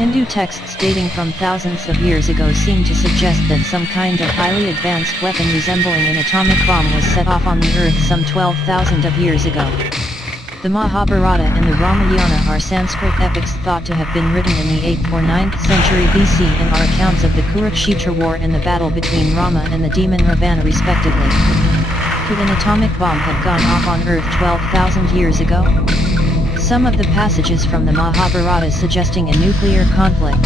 Hindu texts dating from thousands of years ago seem to suggest that some kind of highly advanced weapon resembling an atomic bomb was set off on the earth some 12,000 of years ago. The Mahabharata and the Ramayana are Sanskrit epics thought to have been written in the 8th or 9th century BC and are accounts of the Kurukshetra war and the battle between Rama and the demon Ravana respectively. Could an atomic bomb have gone off on Earth 12,000 years ago? Some of the passages from the Mahabharata suggesting a nuclear conflict,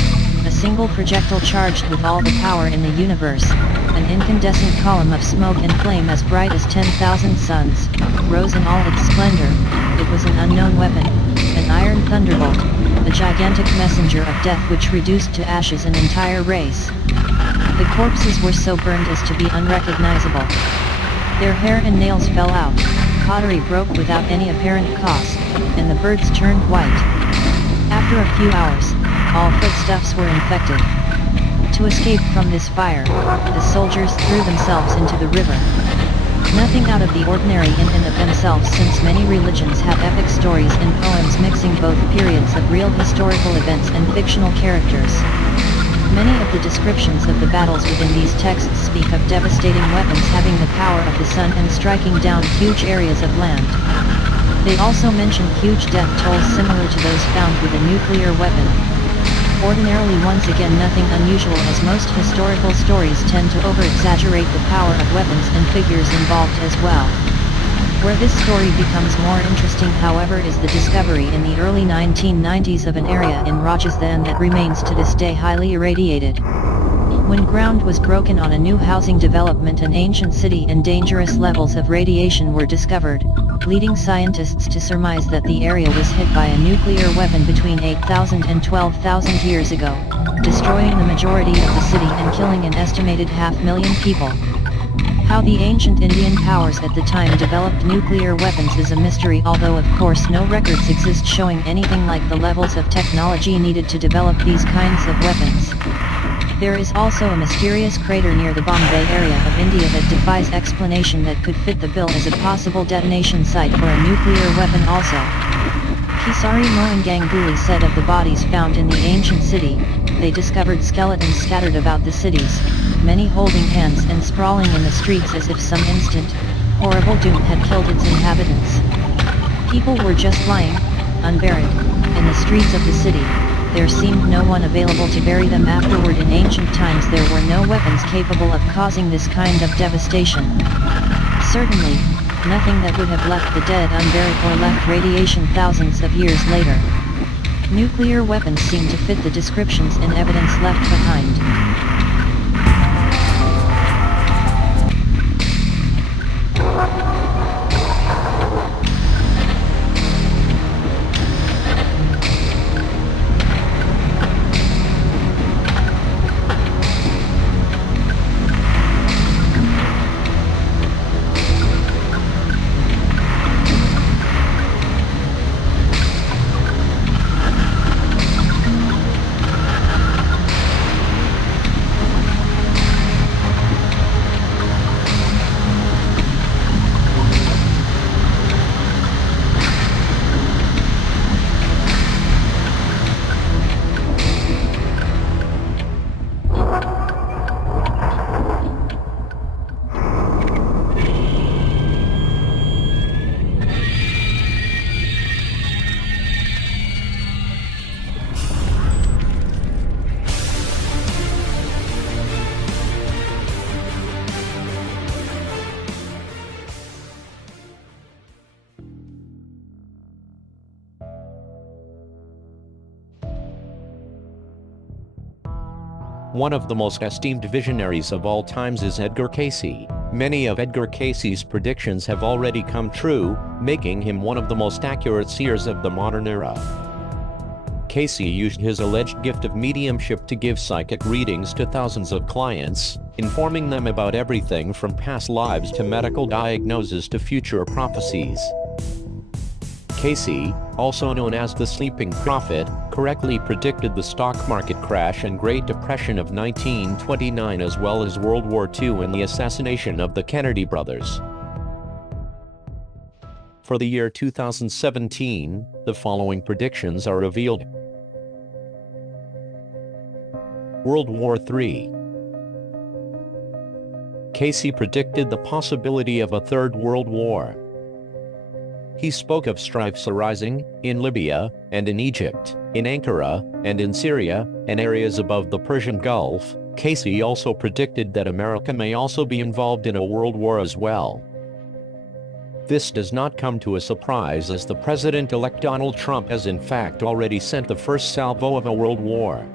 a single projectile charged with all the power in the universe, an incandescent column of smoke and flame as bright as 10,000 suns, rose in all its splendor. It was an unknown weapon, an iron thunderbolt, a gigantic messenger of death which reduced to ashes an entire race. The corpses were so burned as to be unrecognizable. Their hair and nails fell out, pottery broke without any apparent cause, and the birds turned white. After a few hours, all foodstuffs were infected. To escape from this fire, the soldiers threw themselves into the river. Nothing out of the ordinary in and of themselves, since many religions have epic stories and poems mixing both periods of real historical events and fictional characters. Many of the descriptions of the battles within these texts speak of devastating weapons having the power of the sun and striking down huge areas of land. They also mention huge death tolls similar to those found with a nuclear weapon. Ordinarily, once again, nothing unusual, as most historical stories tend to over-exaggerate the power of weapons and figures involved as well. Where this story becomes more interesting, however, is the discovery in the early 1990s of an area in Rajasthan that remains to this day highly irradiated. When ground was broken on a new housing development, an ancient city and dangerous levels of radiation were discovered, leading scientists to surmise that the area was hit by a nuclear weapon between 8,000 and 12,000 years ago, destroying the majority of the city and killing an estimated 500,000 people. How the ancient Indian powers at the time developed nuclear weapons is a mystery, although of course no records exist showing anything like the levels of technology needed to develop these kinds of weapons. There is also a mysterious crater near the Bombay area of India that defies explanation that could fit the bill as a possible detonation site for a nuclear weapon also. Kesari Mohan Ganguly said of the bodies found in the ancient city, they discovered skeletons scattered about the cities, many holding hands and sprawling in the streets as if some instant, horrible doom had killed its inhabitants. People were just lying, unburied, in the streets of the city. There seemed no one available to bury them afterward. In ancient times there were no weapons capable of causing this kind of devastation. Certainly, nothing that would have left the dead unburied or left radiation thousands of years later. Nuclear weapons seem to fit the descriptions and evidence left behind. One of the most esteemed visionaries of all times is Edgar Cayce. Many of Edgar Cayce's predictions have already come true, making him one of the most accurate seers of the modern era. Cayce used his alleged gift of mediumship to give psychic readings to thousands of clients, informing them about everything from past lives to medical diagnoses to future prophecies. Cayce, also known as the Sleeping Prophet, correctly predicted the stock market crash and Great Depression of 1929 as well as World War II and the assassination of the Kennedy brothers. For the year 2017, the following predictions are revealed. World War III. Casey predicted the possibility of a Third World War. He spoke of strifes arising in Libya and in Egypt, in Ankara and in Syria, and areas above the Persian Gulf. Casey also predicted that America may also be involved in a world war as well. This does not come to a surprise, as the president-elect Donald Trump has in fact already sent the first salvo of a world war.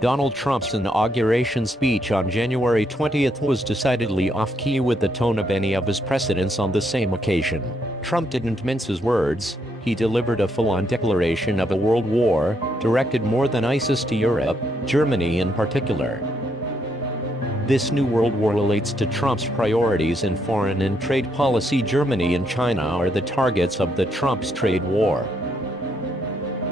Donald Trump's inauguration speech on January 20th was decidedly off-key with the tone of any of his precedents on the same occasion. Trump didn't mince his words. He delivered a full-on declaration of a world war, directed more than ISIS to Europe, Germany in particular. This new world war relates to Trump's priorities in foreign and trade policy. Germany and China are the targets of the Trump's trade war.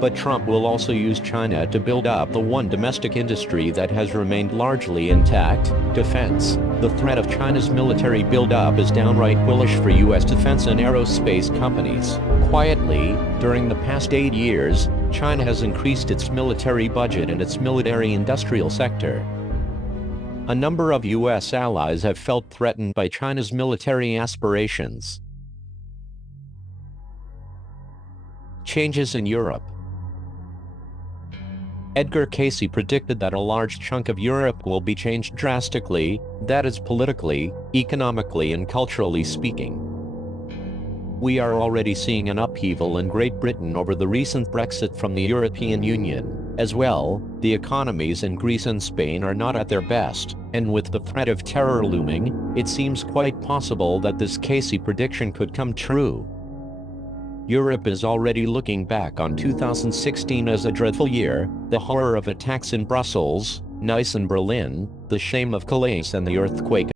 But Trump will also use China to build up the one domestic industry that has remained largely intact, defense. The threat of China's military buildup is downright bullish for U.S. defense and aerospace companies. Quietly, during the past 8 years, China has increased its military budget and its military-industrial sector. A number of U.S. allies have felt threatened by China's military aspirations. Changes in Europe. Edgar Casey predicted that a large chunk of Europe will be changed drastically, that is politically, economically and culturally speaking. We are already seeing an upheaval in Great Britain over the recent Brexit from the European Union. As well, the economies in Greece and Spain are not at their best, and with the threat of terror looming, it seems quite possible that this Casey prediction could come true. Europe is already looking back on 2016 as a dreadful year, the horror of attacks in Brussels, Nice and Berlin, the shame of Calais and the earthquake.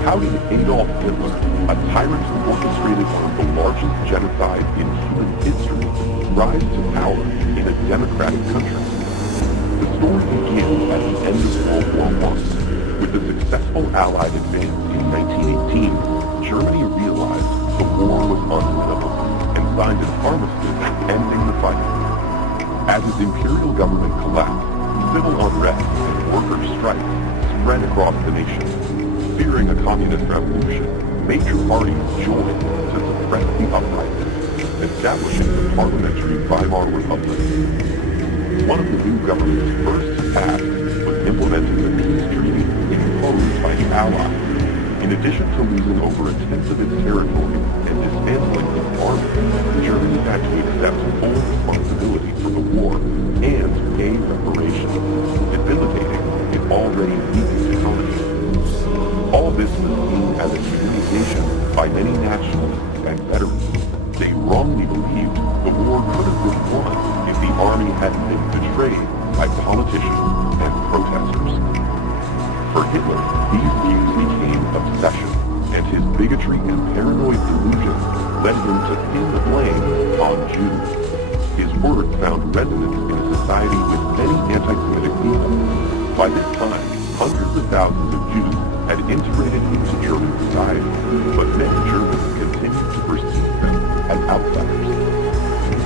How did Adolf Hitler, a tyrant who orchestrated one of the largest genocides in human history, rise to power in a democratic country? The story begins at the end of World War I. With the successful Allied advance in 1918, Germany realized the war was unwinnable and signed an armistice ending the fight. As its imperial government collapsed, civil unrest and workers' strikes spread across the nation. Fearing a communist revolution, major parties joined to suppress the uprising, establishing the parliamentary Weimar Republic. One of the new government's first tasks was implementing the peace treaty imposed by the Allies. In addition to losing over a tenth of its territory and dismantling its army, Germany had to accept full responsibility for the war and pay reparations, debilitating its already weak economy. All this was seen as a humiliation by many nationalists and veterans. They wrongly believed the war could have been won if the army hadn't been betrayed by politicians and protesters. For Hitler, these views became obsession, and his bigotry and paranoid delusions led him to pin the blame on Jews. His words found resonance in a society with many anti-Semitic people. By this time, hundreds of thousands of Jews had integrated into German society, but many Germans continued to perceive them as outsiders.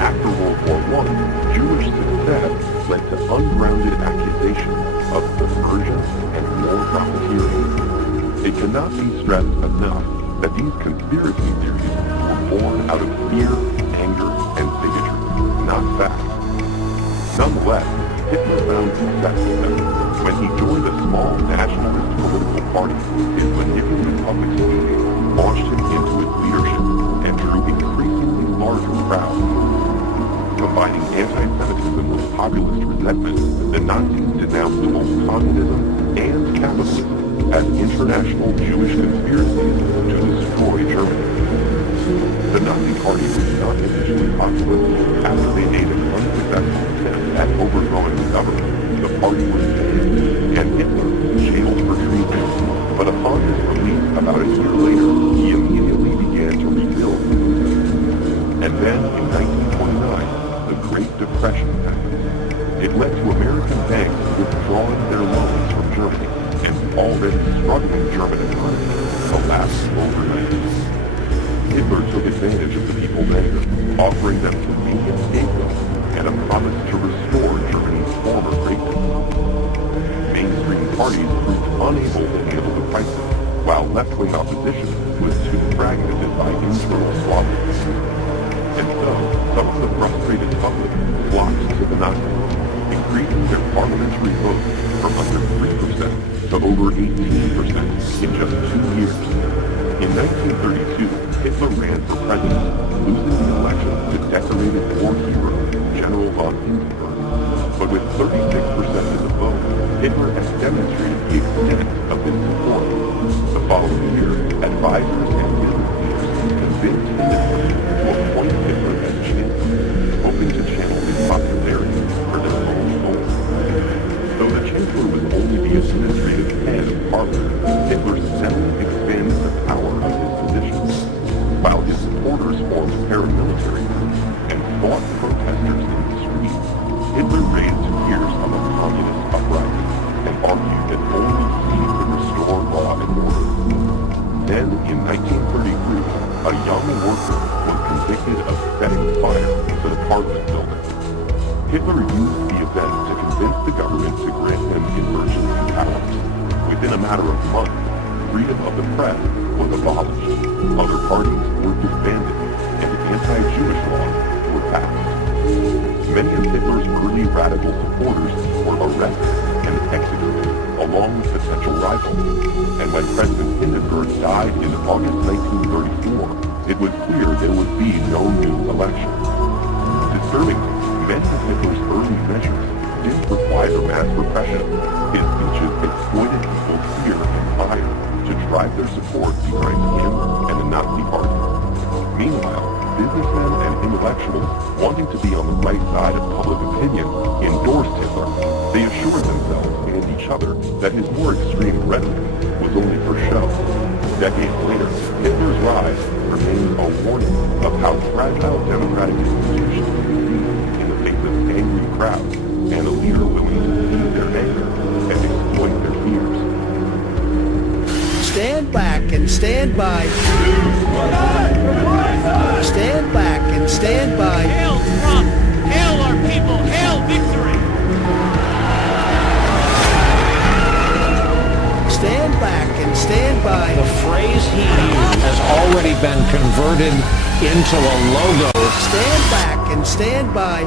After World War I, Jewish success led to ungrounded accusations of subversion and war profiteering. It cannot be stressed enough that these conspiracy theories were born out of fear, anger, and bigotry, not fact. Nonetheless, Hitler found success with them. When he joined a small nationalist political party, his manipulative public speaking launched him into its leadership and drew increasingly larger crowds. Combining anti-Semitism with populist resentment, the Nazis denounced both communism and capitalism as international Jewish conspiracies to destroy Germany. The Nazi Party was not initially popular. After they made an unsuccessful attempt at overthrowing the government, the party was defeated, and Hitler jailed for treason. But upon his release about a year later, he immediately began to rebuild. And then, in 1929, the Great Depression happened. It led to American banks withdrawing their loans from Germany, and the already struggling German economy collapsed overnight. Hitler took advantage of the people's anger, offering them convenient scapegoats and a promise to restore Germany's former greatness. Mainstream parties proved unable to handle the crisis, while left-wing opposition was too fragmented by internal squabbles. And so, some of the frustrated public flocked to the Nazis, increasing their parliamentary vote from under 3% to over 18% in just 2 years. In 1932, Hitler ran for president, losing the election to decorated war hero General von Hindenburg. But with 36% of the vote, Hitler has demonstrated the extent of his support. The following year, advisors and business leaders convinced Hindenburg to appoint Hitler as chancellor, hoping to channel his popularity for their own goals. Though the chancellor was only the administrative head of parliament, Hitler steadily expanded the power of his position. While his supporters formed paramilitary groups and fought protesters in the streets, Hitler raised fears of a communist uprising and argued that only he could restore law and order. Then, in 1933, a young worker was convicted of setting fire to the Parliament building. Hitler used the event to convince the government to grant him emergency powers. Within a matter of months, freedom of the press was abolished, other parties were disbanded, and anti-Jewish laws were passed. Many of Hitler's early radical supporters were arrested and executed, along with potential rivals. And when President Hindenburg died in August 1934, it was clear there would be no new election. Disturbingly, many of Hitler's early measures didn't require mass repression. His speeches exploited people's fear and fire to drive their support behind him and the Nazi Party. Meanwhile, businessmen and intellectuals wanting to be on the right side of public opinion endorsed Hitler. They assured themselves and each other that his more extreme rhetoric was only for show. Decades later, Hitler's rise remains a warning of how fragile democratic institutions can be in the face of angry crowds and a leader willing to feed their anger and exploit their fears. Stand back and stand by. Stand back and stand by. Hail Trump! Hail our people! Hail victory! Stand back and stand by. The phrase he used has already been converted into a logo. Stand back and stand by.